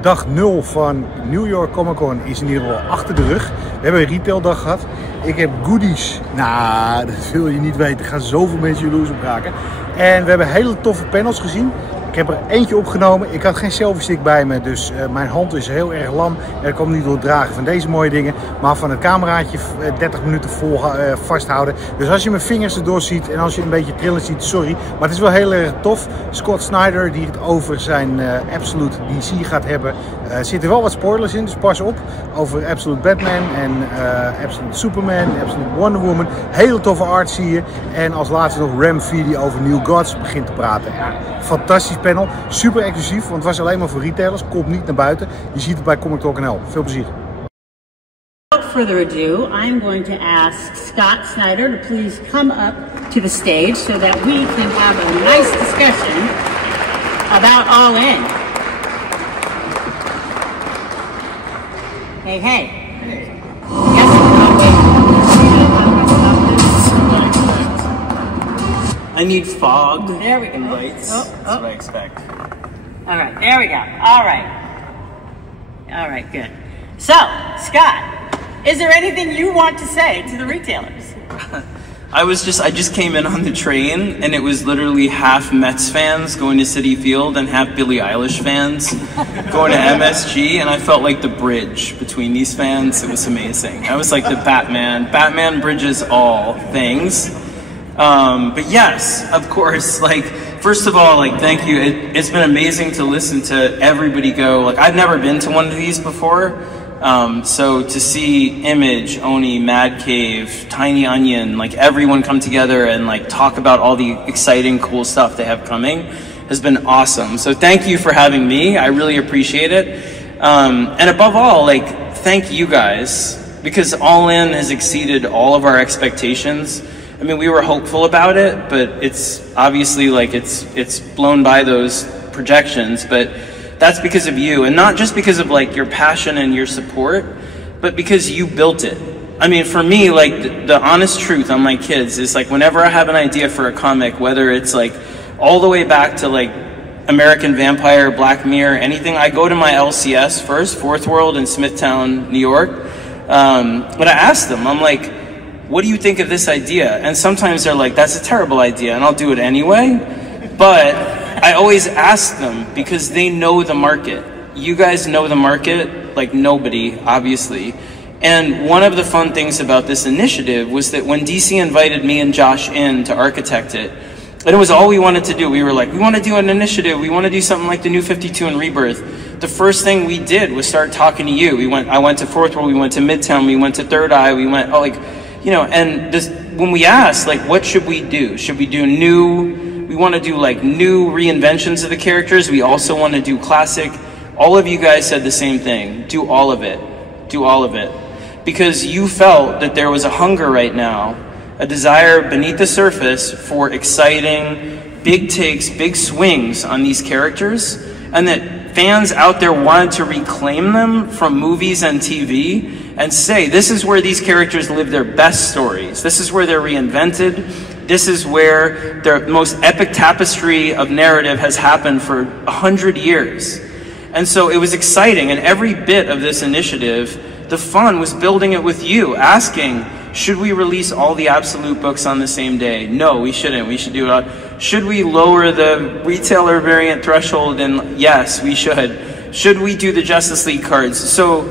Dag 0 van New York Comic Con is in ieder geval achter de rug. We hebben een Retail Dag gehad. Ik heb goodies. Nou, dat wil je niet weten. Er gaan zoveel mensen jaloers op raken. En we hebben hele toffe panels gezien. Ik heb er eentje opgenomen. Ik had geen selfie stick bij me, dus mijn hand is heel erg lam. En ik kan niet door het dragen van deze mooie dingen. Maar van het cameraatje 30 minuten vol vasthouden. Dus als je mijn vingers erdoor ziet en als je een beetje trillen ziet, sorry. Maar het is wel heel erg tof. Scott Snyder, die het over zijn Absolute DC gaat hebben. Er zitten wel wat spoilers in, dus pas op. Over Absolute Batman en Absolute Superman, Absolute Wonder Woman. Hele toffe art zie je. En als laatste nog Ram V die over New Gods begint te praten. Ja, fantastisch panel. Super exclusief, want het was alleen maar voor retailers. Komt niet naar buiten. Je ziet het bij Comic Talk NL. Veel plezier. Without further ado, I'm going to ask Scott Snyder to please come up to the stage so that we can have a nice discussion about All In. Hey, hey. Hey. Yes, I need fog. There we go. And lights. Oh. That's what I expect. All right, there we go. All right. All right, good. So, Scott, is there anything you want to say to the retailers? I just came in on the train and it was literally half Mets fans going to Citi Field and half Billie Eilish fans going to MSG, and I felt like the bridge between these fans. It was amazing. I was like the Batman bridges all things. But yes, of course, like, first of all, like, thank you. It's been amazing to listen to everybody go. Like, I've never been to one of these before. So to see Image, Oni, Mad Cave, Tiny Onion, like everyone come together and like talk about all the exciting, cool stuff they have coming has been awesome. So thank you for having me. I really appreciate it. And above all, like, thank you guys, because All In has exceeded all of our expectations. I mean, we were hopeful about it, but it's obviously like it's blown by those projections, but that's because of you, and not just because of like your passion and your support, but because you built it. I mean, for me, like the honest truth on my kids is like whenever I have an idea for a comic, whether it's like all the way back to like American Vampire, Black Mirror, anything, I go to my LCS first, Fourth World in Smithtown, New York. But I ask them, I'm like, what do you think of this idea? And sometimes they're like, that's a terrible idea, and I'll do it anyway. But I always ask them because they know the market. You guys know the market like nobody, obviously. And one of the fun things about this initiative was that when DC invited me and Josh in to architect it, and it was all we wanted to do. We were like, we want to do an initiative. We want to do something like the New 52 and Rebirth. The first thing we did was start talking to you. I went to Fourth World, we went to Midtown, we went to Third Eye, we went, you know, and this, when we asked, like, what should we do? Should we do new, we want to do like new reinventions of the characters. We also want to do classic. All of you guys said the same thing. Do all of it. Do all of it. Because you felt that there was a hunger right now, a desire beneath the surface for exciting, big takes, big swings on these characters, and that fans out there wanted to reclaim them from movies and TV and say, this is where these characters live their best stories. This is where they're reinvented. This is where their most epic tapestry of narrative has happened for 100 years. And so it was exciting, and every bit of this initiative, the fun was building it with you, asking, should we release all the Absolute books on the same day? No, we shouldn't. We should do it all. Should we lower the retailer variant threshold? And yes, we should. Should we do the Justice League cards? So,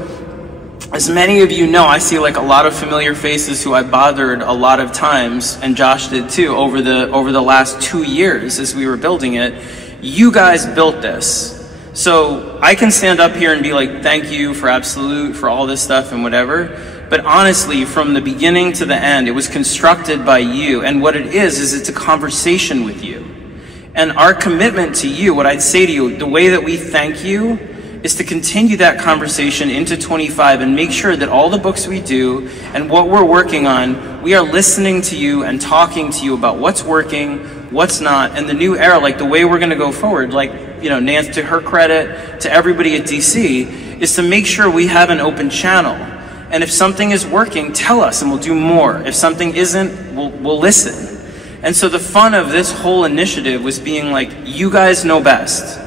as many of you know, I see like a lot of familiar faces who I bothered a lot of times, and Josh did too, over the last 2 years as we were building it. You guys built this. So I can stand up here and be like, thank you for Absolute, for all this stuff and whatever. But honestly, from the beginning to the end, it was constructed by you. And what it is it's a conversation with you. And our commitment to you, what I'd say to you, the way that we thank you is to continue that conversation into 25 and make sure that all the books we do and what we're working on, we are listening to you and talking to you about what's working, what's not, and the new era, like the way we're going to go forward, like, you know, Nancy, to her credit, to everybody at DC, is to make sure we have an open channel. And if something is working, tell us and we'll do more. If something isn't, we'll listen. And so the fun of this whole initiative was being like, you guys know best.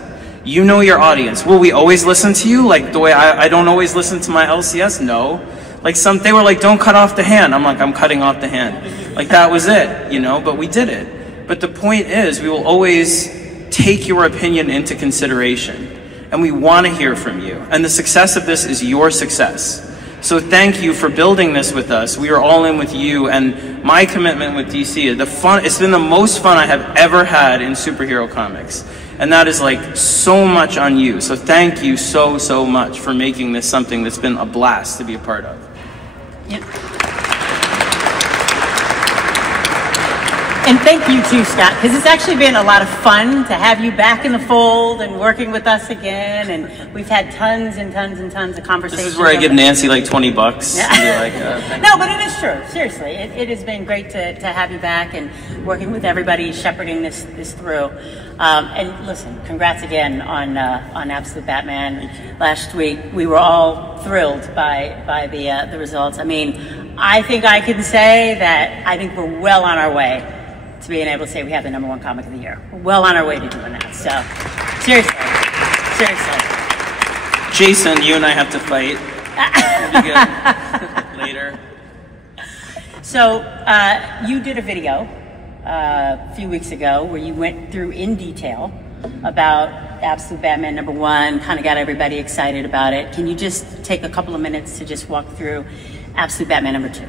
You know your audience. Will we always listen to you? Like the way I don't always listen to my LCS? No. Like they were like, don't cut off the hand. I'm like, I'm cutting off the hand. Like that was it, you know, but we did it. But the point is, we will always take your opinion into consideration. And we want to hear from you. And the success of this is your success. So thank you for building this with us. We are all in with you. And my commitment with DC, it's been the most fun I have ever had in superhero comics. And that is like so much on you. So thank you so, so much for making this something that's been a blast to be a part of. Yep. And thank you too, Scott, because it's actually been a lot of fun to have you back in the fold and working with us again. And we've had tons and tons and tons of conversations. This is where I give Nancy like 20 bucks. Yeah. Like, no, but it is true. Seriously, it has been great to have you back and working with everybody, shepherding this through. And listen, congrats again on Absolute Batman. Last week, we were all thrilled by the results. I mean, I think I can say that I think we're well on our way to being able to say we have the #1 comic of the year. We're well on our way to doing that. So, seriously. Jason, you and I have to fight. We'll be good later. So, you did a video a few weeks ago where you went through in detail about Absolute Batman #1, kind of got everybody excited about it. Can you just take a couple of minutes to just walk through Absolute Batman #2?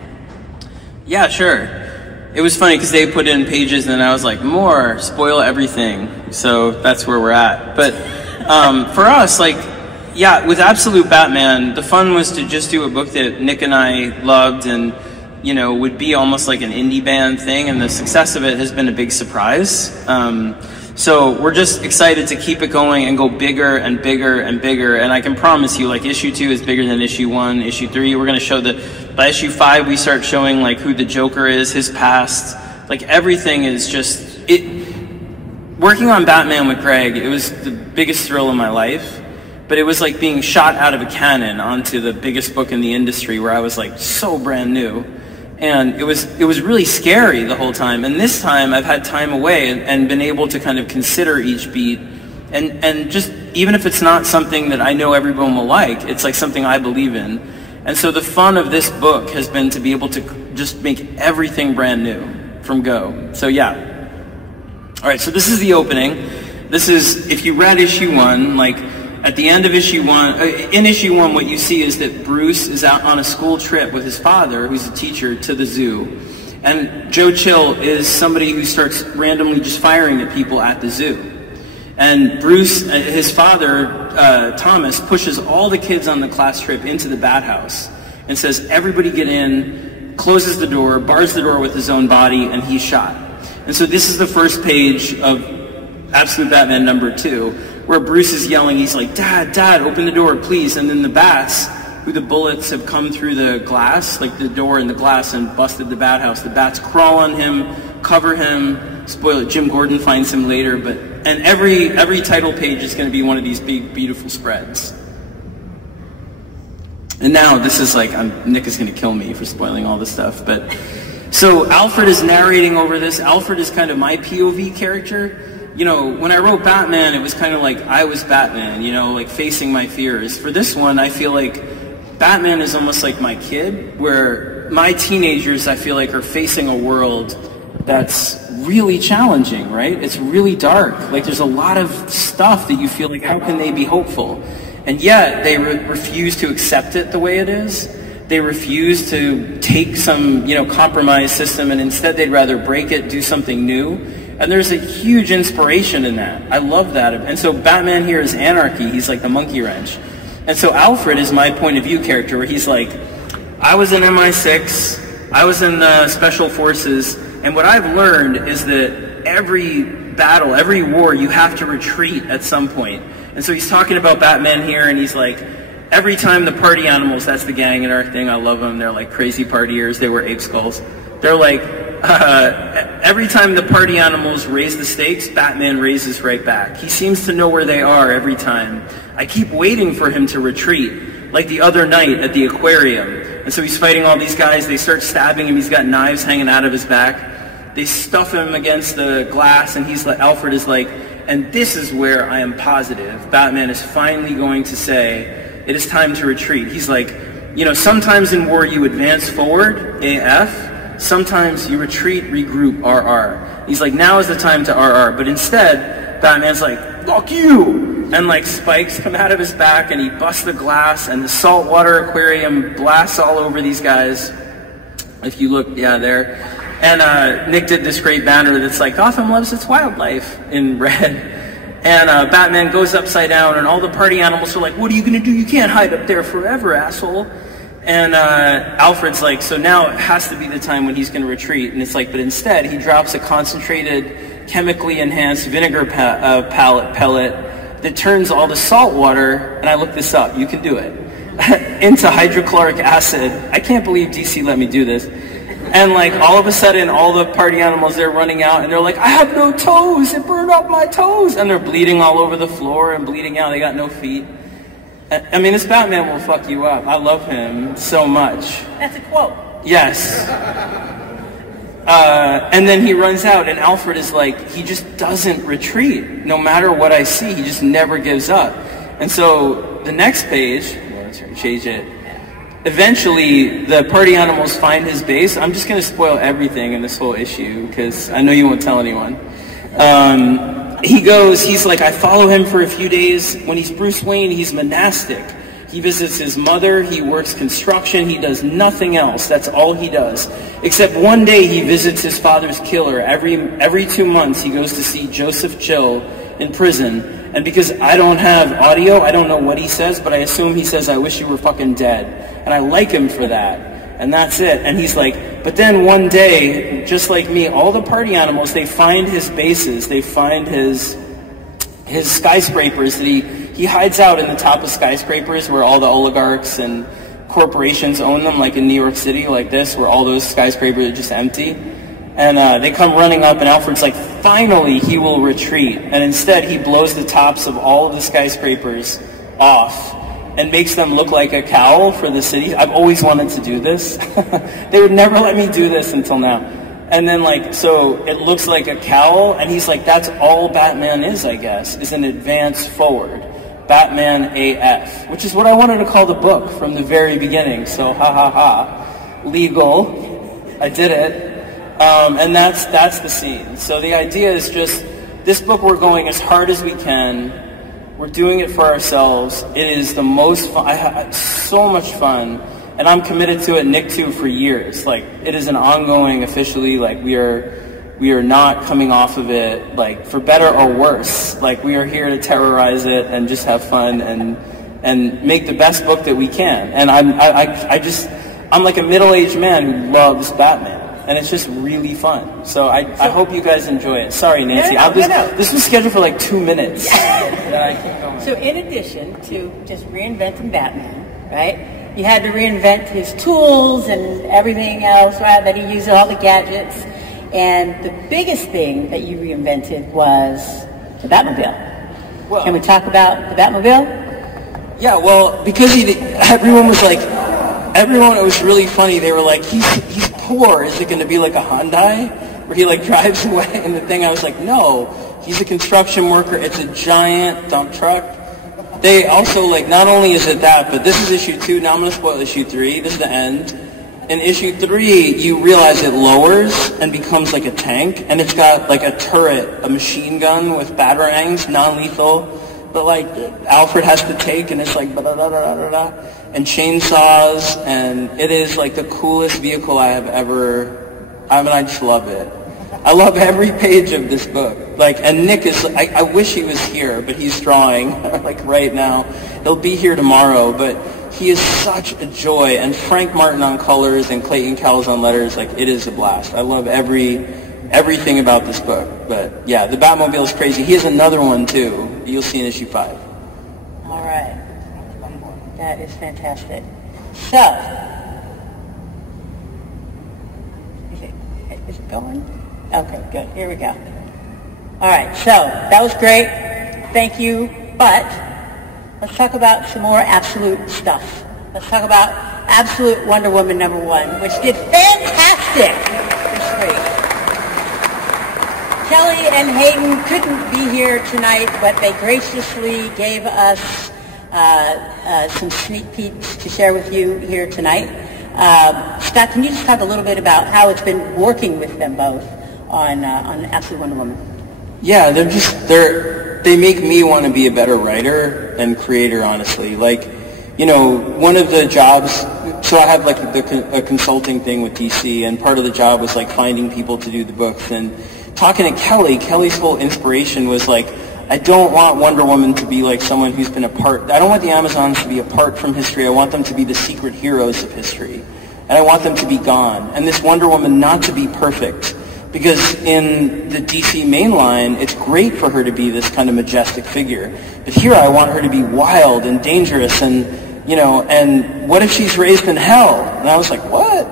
Yeah, sure. It was funny because they put in pages and I was like, more, spoil everything. So that's where we're at. But for us, like, yeah, with Absolute Batman, the fun was to just do a book that Nick and I loved and, you know, would be almost like an indie band thing. And the success of it has been a big surprise. So we're just excited to keep it going and go bigger and bigger and bigger. And I can promise you, like, issue 2 is bigger than issue 1. Issue 3, we're going to show by issue 5, we start showing, like, who the Joker is, his past. Like, everything is just, working on Batman with Greg, it was the biggest thrill of my life. But it was like being shot out of a cannon onto the biggest book in the industry where I was, like, so brand new. And it was really scary the whole time. And this time I've had time away and been able to kind of consider each beat. And just, even if it's not something that I know everyone will like, it's like something I believe in. And so the fun of this book has been to be able to just make everything brand new from go. So yeah. All right, so this is the opening. This is, if you read issue 1, like, at the end of issue 1, in issue 1, what you see is that Bruce is out on a school trip with his father, who's a teacher, to the zoo. And Joe Chill is somebody who starts randomly just firing at people at the zoo. And Bruce, his father, Thomas, pushes all the kids on the class trip into the bat house and says, everybody get in, closes the door, bars the door with his own body, and he's shot. And so this is the first page of Absolute Batman #2, where Bruce is yelling, he's like, Dad, open the door, please. And then the bats, who the bullets have come through the glass, like the door and the glass, and busted the bat house. The bats crawl on him, cover him, spoil it, Jim Gordon finds him later, and every title page is going to be one of these big, beautiful spreads. And now this is like, Nick is going to kill me for spoiling all this stuff, but so Alfred is narrating over this. Alfred is kind of my POV character. You know, when I wrote Batman, it was kind of like I was Batman, you know, like facing my fears. For this one, I feel like Batman is almost like my kid, where my teenagers, I feel like, are facing a world that's really challenging, right? It's really dark. Like, there's a lot of stuff that you feel like, how can they be hopeful? And yet, they refuse to accept it the way it is. They refuse to take some, you know, compromised system, and instead they'd rather break it, do something new. And there's a huge inspiration in that. I love that. And so Batman here is anarchy. He's like the monkey wrench. And so Alfred is my point of view character, where he's like, I was in MI6, I was in the Special Forces, and what I've learned is that every battle, every war, you have to retreat at some point. And so he's talking about Batman here, and he's like, every time the party animals, that's the gang in our thing, I love them, they're like crazy partiers, they wear ape skulls. They're like, every time the party animals raise the stakes, Batman raises right back. He seems to know where they are every time. I keep waiting for him to retreat, like the other night at the aquarium. And so he's fighting all these guys, they start stabbing him, he's got knives hanging out of his back. They stuff him against the glass, and Alfred is like, and this is where I am positive Batman is finally going to say, it is time to retreat. He's like, you know, sometimes in war you advance forward, AF, sometimes you retreat, regroup, RR. He's like, now is the time to RR, but instead, Batman's like, fuck you! And like spikes come out of his back and he busts the glass and the saltwater aquarium blasts all over these guys. If you look, yeah, there. And Nick did this great banner that's like, Gotham loves its wildlife in red. And Batman goes upside down and all the party animals are like, what are you going to do? You can't hide up there forever, asshole. And Alfred's like, so now it has to be the time when he's going to retreat. And it's like, but instead he drops a concentrated, chemically enhanced vinegar pellet that turns all the salt water, and I looked this up, you can do it, into hydrochloric acid. I can't believe DC let me do this. And like all of a sudden, all the party animals, they're running out and they're like, I have no toes, it burned up my toes. And they're bleeding all over the floor and bleeding out, they got no feet. I mean, this Batman will fuck you up. I love him so much. That's a quote. Yes. And then he runs out and Alfred is like, he just doesn't retreat. No matter what I see, he just never gives up. And so the next page, let's change it. Eventually, the party animals find his base. I'm just going to spoil everything in this whole issue because I know you won't tell anyone. He's like, I follow him for a few days. When he's Bruce Wayne, he's monastic. He visits his mother, he works construction, he does nothing else. That's all he does. Except one day he visits his father's killer. Every 2 months he goes to see Joseph Chill in prison. And because I don't have audio, I don't know what he says, but I assume he says, I wish you were fucking dead. And I like him for that. And that's it. And he's like, but then one day, just like me, all the party animals, they find his bases, they find his skyscrapers that he hides out in the top of skyscrapers where all the oligarchs and corporations own them, like in New York City, like this, where all those skyscrapers are just empty. And they come running up and Alfred's like, finally he will retreat. And instead he blows the tops of all of the skyscrapers off and makes them look like a cowl for the city. I've always wanted to do this. They would never let me do this until now. And then like, so it looks like a cowl and he's like, that's all Batman is, I guess, is an advance forward. Batman AF, which is what I wanted to call the book from the very beginning. So ha ha ha, legal, I did it. And that's the scene. So the idea is just, this book we're going as hard as we can. We're doing it for ourselves. It is the most fun. I had so much fun. And I'm committed to it, Nick too, for years. Like, it is an ongoing, officially, like, we are not coming off of it, like, for better or worse. Like, we are here to terrorize it and just have fun and make the best book that we can. And I'm like a middle-aged man who loves Batman. And it's just really fun. So I hope you guys enjoy it. Sorry, Nancy. This was scheduled for like 2 minutes. So in addition to just reinventing Batman, right? You had to reinvent his tools and everything else, right? That he used, all the gadgets. And the biggest thing that you reinvented was the Batmobile. Well, can we talk about the Batmobile? Yeah, well, because everyone, it was really funny. They were like, he's poor. Is it going to be like a Hyundai where he like drives away? And the thing, I was like, no, he's a construction worker. It's a giant dump truck. They also, like, not only is it that, but this is issue 2. Now I'm going to spoil issue 3. This is the end. In issue 3, you realize it lowers and becomes like a tank. And it's got like a turret, a machine gun with batarangs, non-lethal. But like Alfred has to take, and it's like and chainsaws, and it is like the coolest vehicle I have ever. I mean, I just love it. I love every page of this book. Like, and Nick is. I wish he was here, but he's drawing like right now. He'll be here tomorrow, but he is such a joy. And Frank Martin on colors and Clayton Cowles on letters. Like, it is a blast. I love everything about this book. But yeah, the Batmobile is crazy. He has another one too. You'll see in issue 5. All right. That is fantastic. So, is it going? Okay, good. Here we go. All right. So that was great. Thank you. But let's talk about some more absolute stuff. Let's talk about Absolute Wonder Woman #1, which did fantastic this week. Kelly and Hayden couldn't be here tonight, but they graciously gave us some sneak peeks to share with you here tonight. Scott, can you just talk a little bit about how it's been working with them both on Absolute Wonder Woman? Yeah, they make me want to be a better writer and creator, honestly. Like, you know, one of the jobs, so I have like a consulting thing with DC, and part of the job was like finding people to do the books. And talking to Kelly's whole inspiration was like, I don't want Wonder Woman to be like someone who's been apart. I don't want the Amazons to be apart from history. I want them to be the secret heroes of history. And I want them to be gone. And this Wonder Woman not to be perfect. Because in the DC mainline, it's great for her to be this kind of majestic figure. But here I want her to be wild and dangerous and, you know, and what if she's raised in hell? And I was like, what?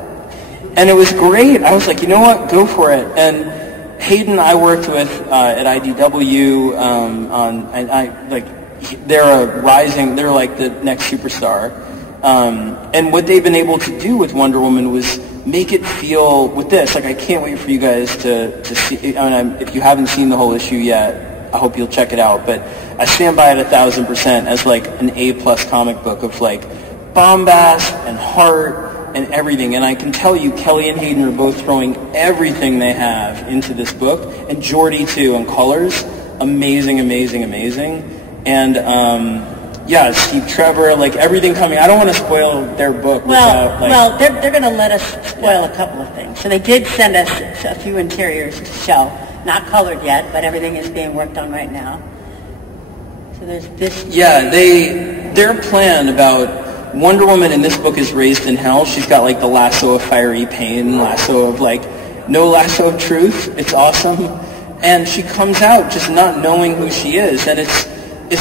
And it was great. I was like, you know what? Go for it. And Hayden I worked with at IDW they're like the next superstar. And what they've been able to do with Wonder Woman was make it feel with this, like I can't wait for you guys to see, I mean, if you haven't seen the whole issue yet, I hope you'll check it out, but I stand by it 1,000% as like an A+ comic book of like bombast and heart and everything. And I can tell you, Kelly and Hayden are both throwing everything they have into this book, and Jordy too, and colors, amazing. And yeah, Steve Trevor, like everything coming. I don't want to spoil their book. Well, they're going to let us spoil a couple of things. So they did send us a few interiors to show, not colored yet, but everything is being worked on right now. So there's this. Yeah, their plan about Wonder Woman in this book is raised in hell. She's got like the lasso of fiery pain, lasso of like, no lasso of truth. It's awesome. And she comes out just not knowing who she is. And it's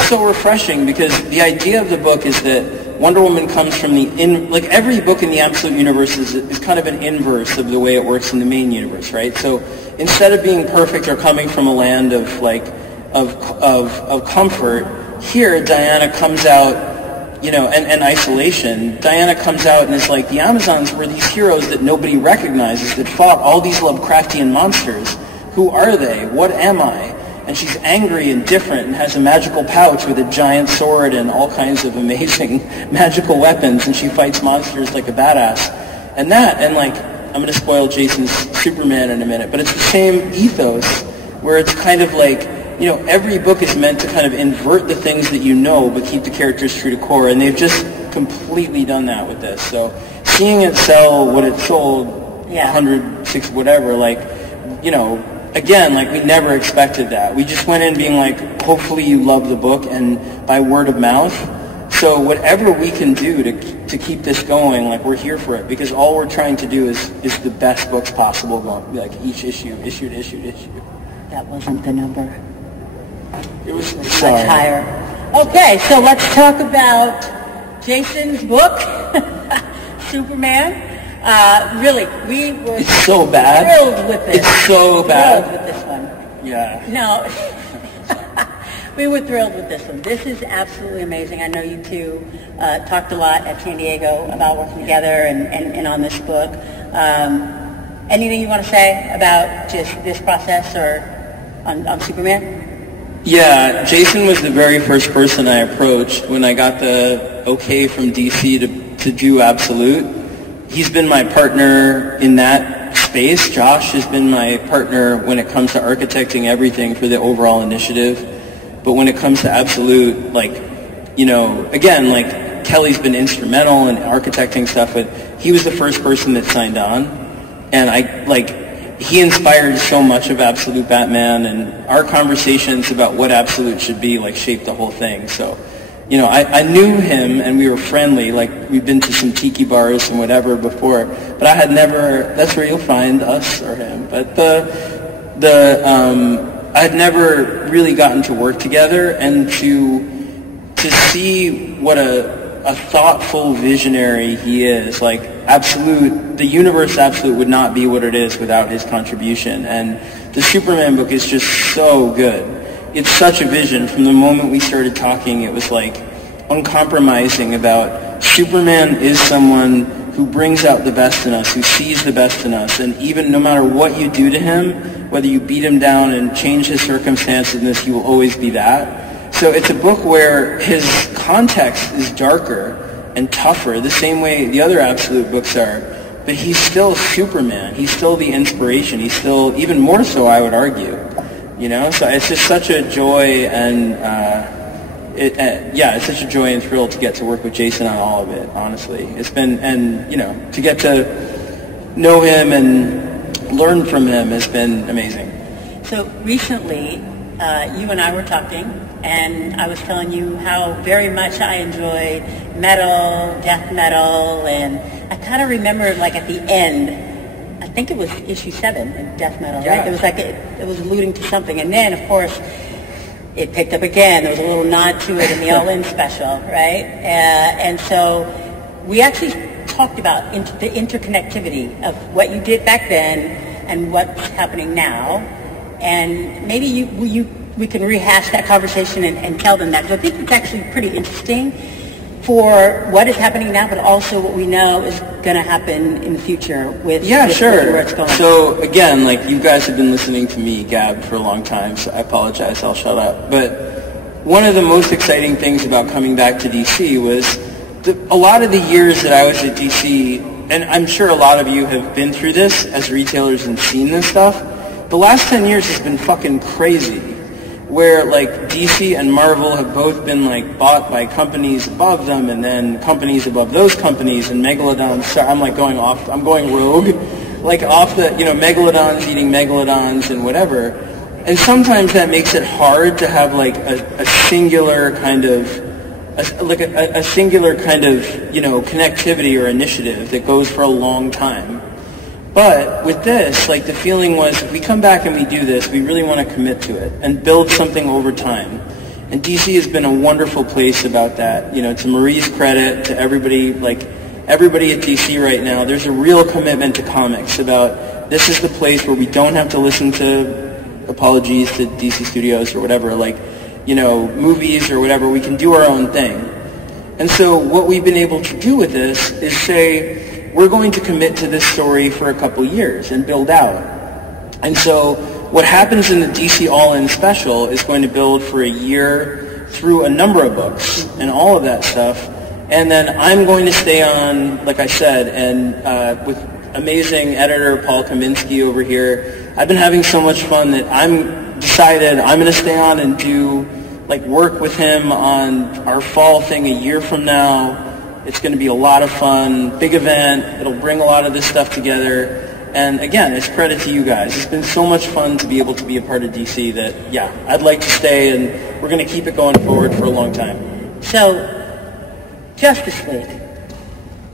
so refreshing because the idea of the book is that Wonder Woman comes from like every book in the Absolute Universe is kind of an inverse of the way it works in the main universe, right? So instead of being perfect or coming from a land of like, of comfort, here Diana comes out, you know, and isolation. Diana comes out and is like, the Amazons were these heroes that nobody recognizes that fought all these Lovecraftian monsters. Who are they? What am I? And she's angry and different and has a magical pouch with a giant sword and all kinds of amazing magical weapons, and she fights monsters like a badass. And like, I'm going to spoil Jason's Superman in a minute, but it's the same ethos where it's kind of like, you know, every book is meant to kind of invert the things that you know, but keep the characters true to core, and they've just completely done that with this. So seeing it sell what it sold, 106, whatever, like, you know, again, like we never expected that. We just went in being like, hopefully you love the book, and by word of mouth. So whatever we can do to keep this going, like we're here for it, because all we're trying to do is the best books possible, like each issue. That wasn't the number. It was much higher. Okay, so let's talk about Jason's book, Superman. Really, we were it's so bad. Thrilled with this. It's so bad. Thrilled with this one. Yeah. No, we were thrilled with this one. This is absolutely amazing. I know you two talked a lot at San Diego about working together and on this book. Anything you want to say about just this process or on Superman? Yeah, Jason was the very first person I approached when I got the okay from DC to do Absolute. He's been my partner in that space. Josh has been my partner when it comes to architecting everything for the overall initiative. But when it comes to Absolute, like, you know, again, like Kelly's been instrumental in architecting stuff, but he was the first person that signed on. And he inspired so much of Absolute Batman, and our conversations about what Absolute should be, like, shaped the whole thing. So, you know, I knew him and we were friendly, like we'd been to some tiki bars and whatever before, but I had never, that's where you'll find us or him, but I had never really gotten to work together, and to see what a thoughtful visionary he is. Like Absolute, the universe Absolute would not be what it is without his contribution, and the Superman book is just so good. It's such a vision. From the moment we started talking, it was like uncompromising about Superman is someone who brings out the best in us, who sees the best in us, and even no matter what you do to him, whether you beat him down and change his circumstances, he will always be that. So it's a book where his context is darker and tougher, the same way the other Absolute books are, but he's still Superman. He's still the inspiration. He's still, even more so, I would argue. You know, so it's just such a joy, and it's such a joy and thrill to get to work with Jason on all of it, honestly. It's been, and, you know, to get to know him and learn from him has been amazing. So recently, you and I were talking, and I was telling you how very much I enjoy metal, death metal, and I kind of remember, like, at the end, I think it was issue 7 in death metal, right? It was like, it was alluding to something, and then, of course, it picked up again. There was a little nod to it in the All-In special, right? And so we actually talked about the interconnectivity of what you did back then and what's happening now. And maybe we can rehash that conversation and tell them that. So I think it's actually pretty interesting for what is happening now, but also what we know is going to happen in the future with where it's going. So again, like, you guys have been listening to me gab for a long time, so I apologize, I'll shut up. But one of the most exciting things about coming back to DC was a lot of the years that I was at DC, and I'm sure a lot of you have been through this as retailers and seen this stuff, the last 10 years has been fucking crazy. Where, like, DC and Marvel have both been, like, bought by companies above them, and then companies above those companies, and Megalodons. So I'm, like, I'm going rogue, like, off the, you know, Megalodons eating Megalodons and whatever. And sometimes that makes it hard to have, like, a singular kind of, a singular kind of, you know, connectivity or initiative that goes for a long time. But with this, like, the feeling was, if we come back and we do this, we really want to commit to it and build something over time. And DC has been a wonderful place about that. You know, to Marie's credit, to everybody, like, everybody at DC right now, there's a real commitment to comics about this is the place where we don't have to listen to apologies to DC Studios or whatever, like, you know, movies or whatever. We can do our own thing. And so what we've been able to do with this is say, we're going to commit to this story for a couple years and build out. And so what happens in the DC All-In special is going to build for a year through a number of books and all of that stuff. And then I'm going to stay on, like I said, and with amazing editor Paul Kaminsky over here, I've been having so much fun that I'm decided I'm going to stay on and do, like, work with him on our fall thing a year from now. It's going to be a lot of fun, big event. It'll bring a lot of this stuff together. And again, it's credit to you guys. It's been so much fun to be able to be a part of DC that, yeah, I'd like to stay, and we're going to keep it going forward for a long time. So, Justice League.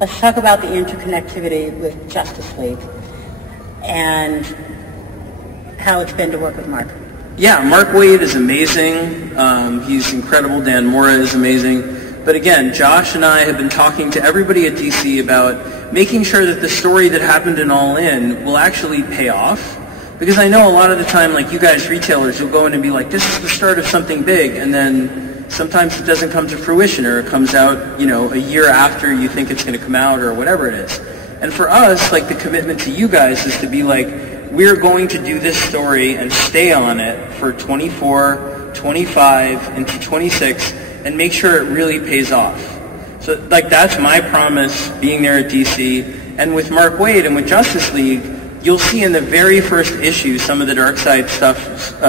Let's talk about the interconnectivity with Justice League and how it's been to work with Mark. Yeah, Mark Waid is amazing. He's incredible. Dan Mora is amazing. But again, Josh and I have been talking to everybody at DC about making sure that the story that happened in All-In will actually pay off. Because I know a lot of the time, like, you guys retailers, you'll go in and be like, this is the start of something big, and then sometimes it doesn't come to fruition, or it comes out, you know, a year after you think it's going to come out, or whatever it is. And for us, like, the commitment to you guys is to be like, we're going to do this story and stay on it for 24, 25, into 26, and make sure it really pays off. So, like, that's my promise being there at DC. And with Mark Waid and with Justice League, you'll see in the very first issue some of the Darkseid stuff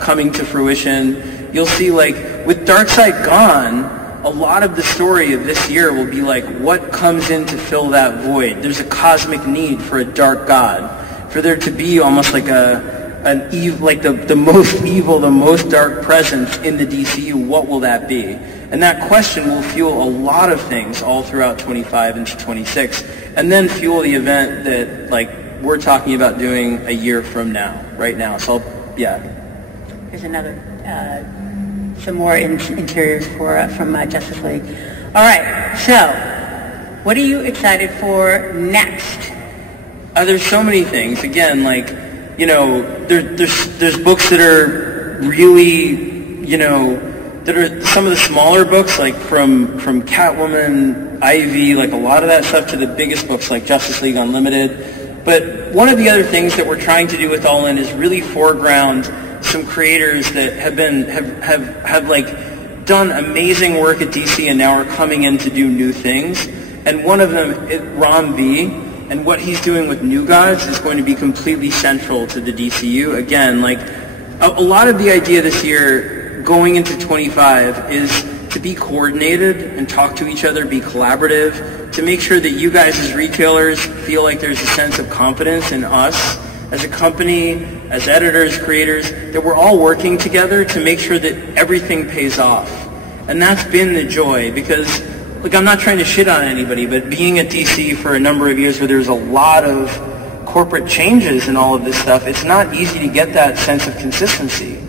coming to fruition. You'll see, like, with Darkseid gone, a lot of the story of this year will be like, what comes in to fill that void? There's a cosmic need for a dark god, for there to be almost like the most evil, the most dark presence in the DCU. What will that be? And that question will fuel a lot of things all throughout 25 into 26, and then fuel the event that, like, we're talking about doing a year from now, right now. So, yeah. Here's another, some more interiors from Justice League. All right, so what are you excited for next? There's so many things. Again, like, you know, there's books that are really, you know, that are some of the smaller books, like from Catwoman, Ivy, like a lot of that stuff, to the biggest books like Justice League Unlimited. But one of the other things that we're trying to do with All In is really foreground some creators that have like done amazing work at DC and now are coming in to do new things. And one of them is Ron B. And what he's doing with New Gods is going to be completely central to the DCU. Again, like a lot of the idea this year going into 25 is to be coordinated and talk to each other, be collaborative, to make sure that you guys as retailers feel like there's a sense of confidence in us as a company, as editors, creators, that we're all working together to make sure that everything pays off. And that's been the joy, because, look, I'm not trying to shit on anybody, but being at DC for a number of years where there's a lot of corporate changes and all of this stuff, it's not easy to get that sense of consistency.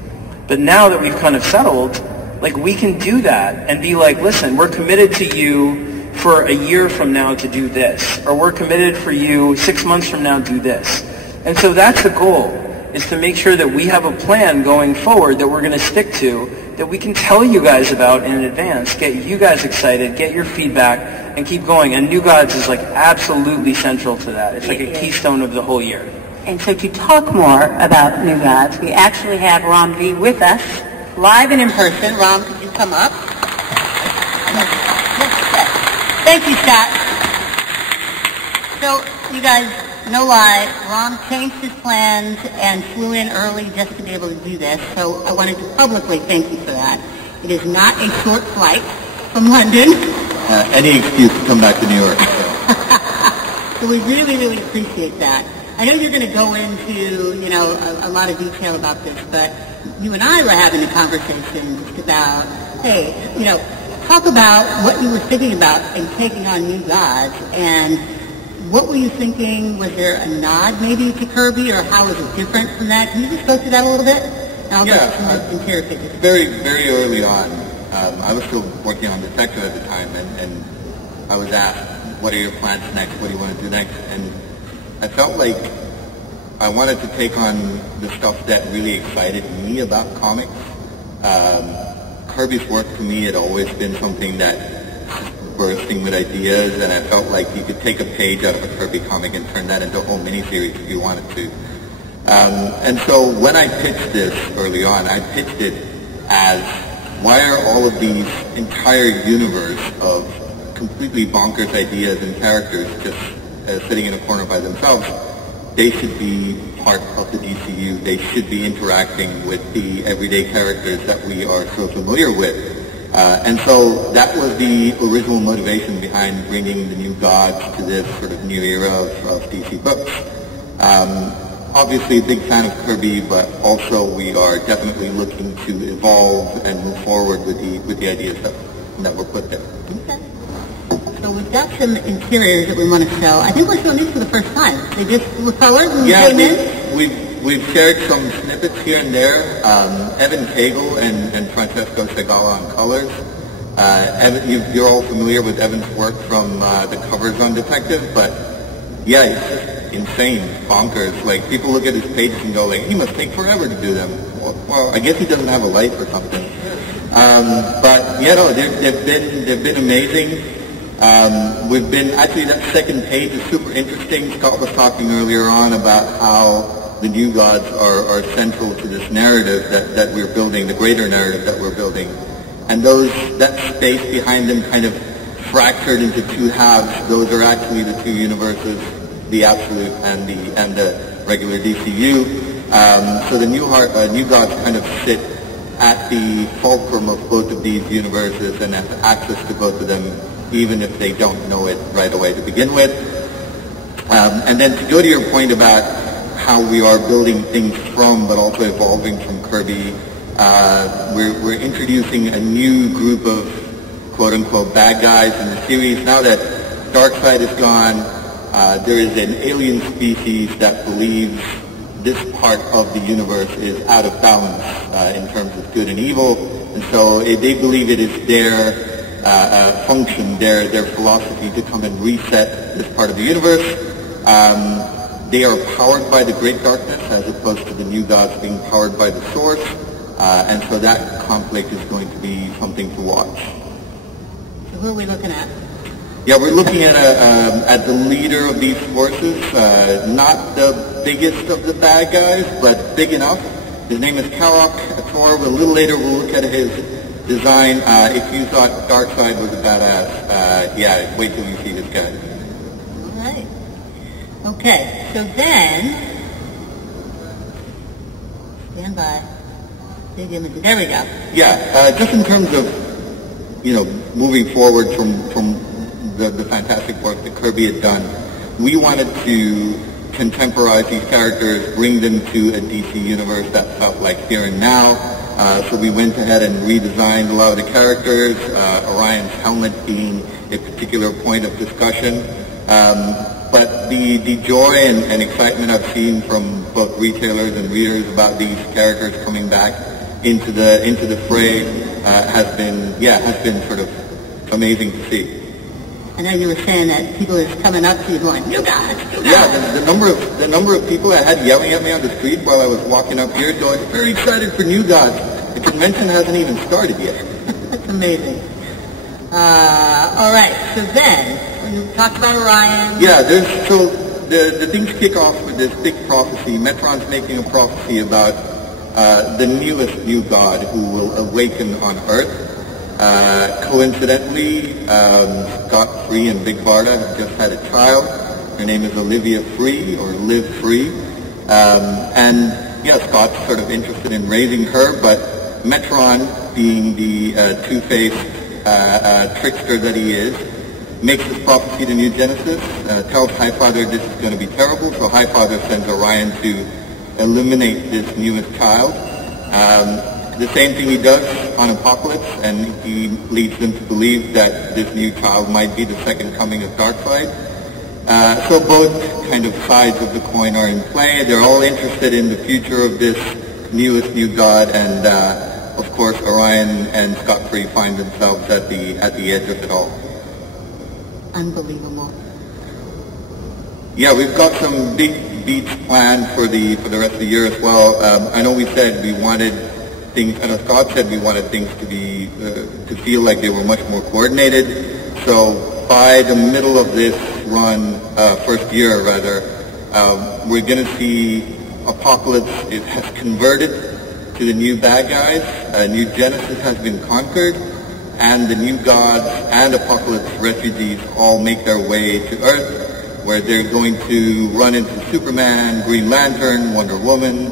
But now that we've kind of settled, like, we can do that and be like, listen, we're committed to you for a year from now to do this, or we're committed for you 6 months from now to do this. And so that's the goal, is to make sure that we have a plan going forward that we're going to stick to, that we can tell you guys about in advance, get you guys excited, get your feedback, and keep going. And New Gods is like absolutely central to that. It's like a keystone of the whole year. And so to talk more about New Gods, we actually have Ron V with us, live and in person. Ron, could you come up? Thank you, Scott. So, you guys, no lie, Ron changed his plans and flew in early just to be able to do this. So I wanted to publicly thank you for that. It is not a short flight from London. Any excuse to come back to New York. So we really, really appreciate that. I know you're going to go into, you know, a lot of detail about this, but you and I were having a conversation just about, hey, you know, talk about what you were thinking about in taking on New Gods, and what were you thinking? Was there a nod maybe to Kirby, or how was it different from that? Can you just go through that a little bit? Very, very early on, I was still working on Detective at the time, and I was asked, what are your plans next? What do you want to do next? And I felt like I wanted to take on the stuff that really excited me about comics. Kirby's work to me had always been something that bursting with ideas, and I felt like you could take a page out of a Kirby comic and turn that into a whole miniseries if you wanted to. And so when I pitched this early on, I pitched it as, why are all of these entire universe of completely bonkers ideas and characters just sitting in a corner by themselves? They should be part of the DCU. They should be interacting with the everyday characters that we are so familiar with. And so that was the original motivation behind bringing the New Gods to this sort of new era of DC books. Obviously a big fan of Kirby, but also we are definitely looking to evolve and move forward with the ideas that were put there. Okay. So we've got some interiors that we want to show. I think we're showing these for the first time. They just were colored when we came in? We've shared some snippets here and there. Evan Cagle and Francesco Segala on colors. Evan, you're all familiar with Evan's work from the covers on Detective, but yeah, it's just insane, bonkers. Like, people look at his pages and go like, he must take forever to do them. Well, I guess he doesn't have a life or something. But yeah, no, they've been amazing. We've been, actually that second page is super interesting. Scott was talking earlier on about how the New Gods are central to this narrative that we're building, the greater narrative that we're building. And that space behind them kind of fractured into two halves. Those are actually the two universes, the Absolute and the regular DCU. So the New Gods kind of sit at the fulcrum of both of these universes and have access to both of them, even if they don't know it right away to begin with. And then to go to your point about how we are building things from, but also evolving from Kirby, we're introducing a new group of quote-unquote bad guys in the series. Now that Darkseid is gone, there is an alien species that believes this part of the universe is out of balance in terms of good and evil, and so they believe it is their function, their philosophy to come and reset this part of the universe. They are powered by the Great Darkness as opposed to the New Gods being powered by the Source. And so that conflict is going to be something to watch. So who are we looking at? Yeah, we're looking at the leader of these forces, not the biggest of the bad guys, but big enough. His name is Karok Ator. A little later we'll look at his design. If you thought Darkseid was a badass, yeah, wait till you see this guy. All right. Okay, so then, stand by. Big images. There we go. Yeah, just in terms of, moving forward from the fantastic work that Kirby had done, we wanted to contemporize these characters, bring them to a DC universe that felt like here and now. So we went ahead and redesigned a lot of the characters, Orion's helmet being a particular point of discussion. But the joy and excitement I've seen from both retailers and readers about these characters coming back into the fray has been sort of amazing to see. I know you were saying that people are coming up to you going, "New guys, new guys." Yeah, the number of people I had yelling at me on the street while I was walking up here, going, "Very excited for New Gods." The convention hasn't even started yet. That's amazing. All right, so then we talked about Orion. Yeah, the things kick off with this big prophecy. Metron's making a prophecy about the newest new god who will awaken on Earth. Coincidentally, Scott Free and Big Barda have just had a child. Her name is Olivia Free, or Liv Free. And yeah, Scott's sort of interested in raising her, but Metron, being the two-faced trickster that he is, makes this prophecy to New Genesis, tells Highfather this is going to be terrible, so Highfather sends Orion to eliminate this newest child. The same thing he does on Apocalypse, and he leads them to believe that this new child might be the second coming of Darkseid. So both kind of sides of the coin are in play. They're all interested in the future of this newest new god, and of course Orion and Scott Free find themselves at the edge of it all. Unbelievable. Yeah, we've got some big beats planned for the rest of the year as well. I know we said we wanted things, and as Scott said, we wanted things to be to feel like they were much more coordinated. So by the middle of this run, first year rather, we're going to see Apocalypse has converted to the new bad guys. New Genesis has been conquered, and the new gods and Apocalypse refugees all make their way to Earth, where they're going to run into Superman, Green Lantern, Wonder Woman.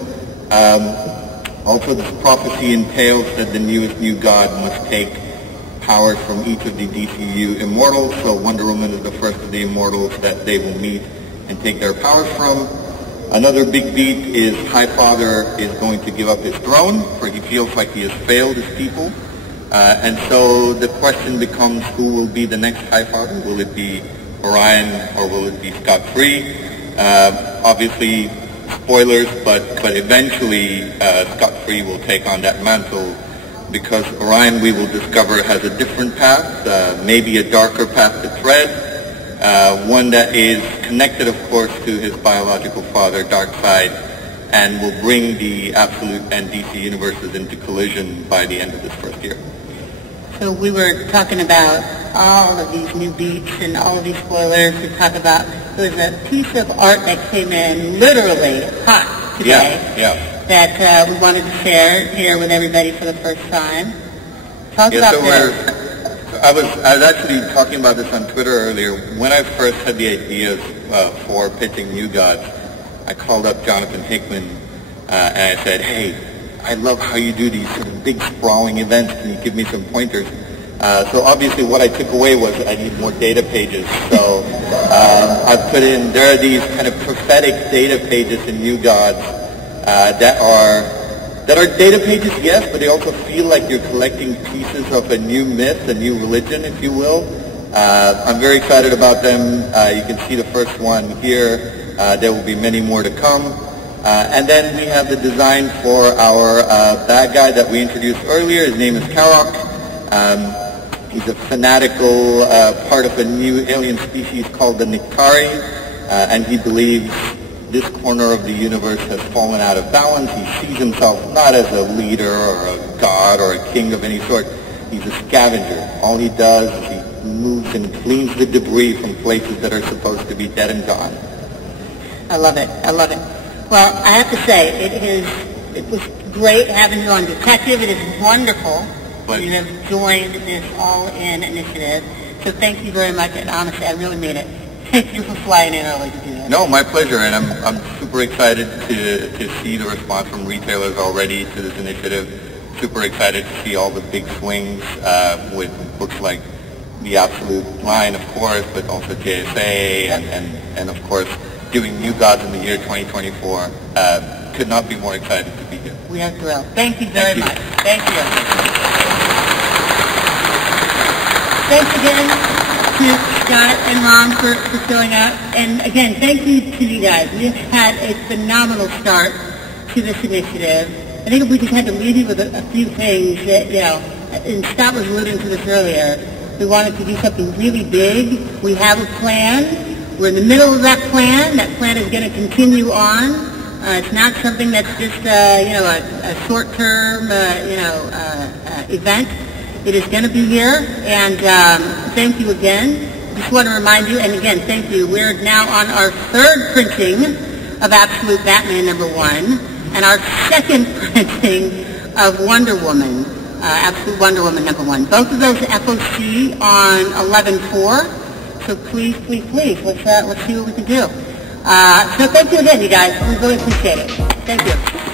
Also, this prophecy entails that the newest new god must take powers from each of the DCU immortals. So Wonder Woman is the first of the immortals that they will meet and take their powers from. Another big beat is Highfather is going to give up his throne, for he feels like he has failed his people. And so the question becomes, who will be the next Highfather? Will it be Orion or will it be Scott Free? Obviously, spoilers, but eventually Scott Free will take on that mantle, because Orion, we will discover, has a different path, maybe a darker path to tread, one that is connected, of course, to his biological father, Darkseid, and will bring the Absolute and DC universes into collision by the end of this first year. So we were talking about all of these new beats and all of these spoilers. We talked about, there was a piece of art that came in literally hot today that we wanted to share here with everybody for the first time. Talk about this. I was actually talking about this on Twitter earlier. When I first had the ideas for pitching New Gods, I called up Jonathan Hickman and I said, "Hey, I love how you do these sort of big sprawling events. Can you give me some pointers?" So obviously what I took away was I need more data pages. So I've put in, there are these kind of prophetic data pages in New Gods that are data pages, yes, but they also feel like you're collecting pieces of a new myth, a new religion, if you will. I'm very excited about them. You can see the first one here. There will be many more to come. And then we have the design for our bad guy that we introduced earlier. His name is Karok. He's a fanatical part of a new alien species called the Niktari, and he believes this corner of the universe has fallen out of balance. He sees himself not as a leader or a god or a king of any sort. He's a scavenger. All he does is he moves and cleans the debris from places that are supposed to be dead and gone. I love it. I love it. Well, I have to say, it was great having you on Detective. It is wonderful that you have joined this all-in initiative. So thank you very much, and honestly, I really mean it. Thank you for flying in early to do that. No, my pleasure, and I'm super excited to see the response from retailers already to this initiative. Super excited to see all the big swings with books like The Absolute line, of course, but also JSA, and of course, doing New Gods in the year 2024. Could not be more excited to be here. We are thrilled. Thank you very much. Thank you. Thanks again to Scott and Ron for showing up. And again, thank you to you guys. We've had a phenomenal start to this initiative. I think if we just had to leave you with a few things that, and Scott was alluding to this earlier, we wanted to do something really big. We have a plan. We're in the middle of that plan. That plan is going to continue on. It's not something that's just, a short-term, event. It is going to be here, and thank you again. Just want to remind you, and again, thank you. We're now on our third printing of Absolute Batman #1, and our second printing of Wonder Woman, Absolute Wonder Woman #1. Both of those FOC on 11/4. So please, let's see what we can do. So thank you again, you guys. We really appreciate it. Thank you.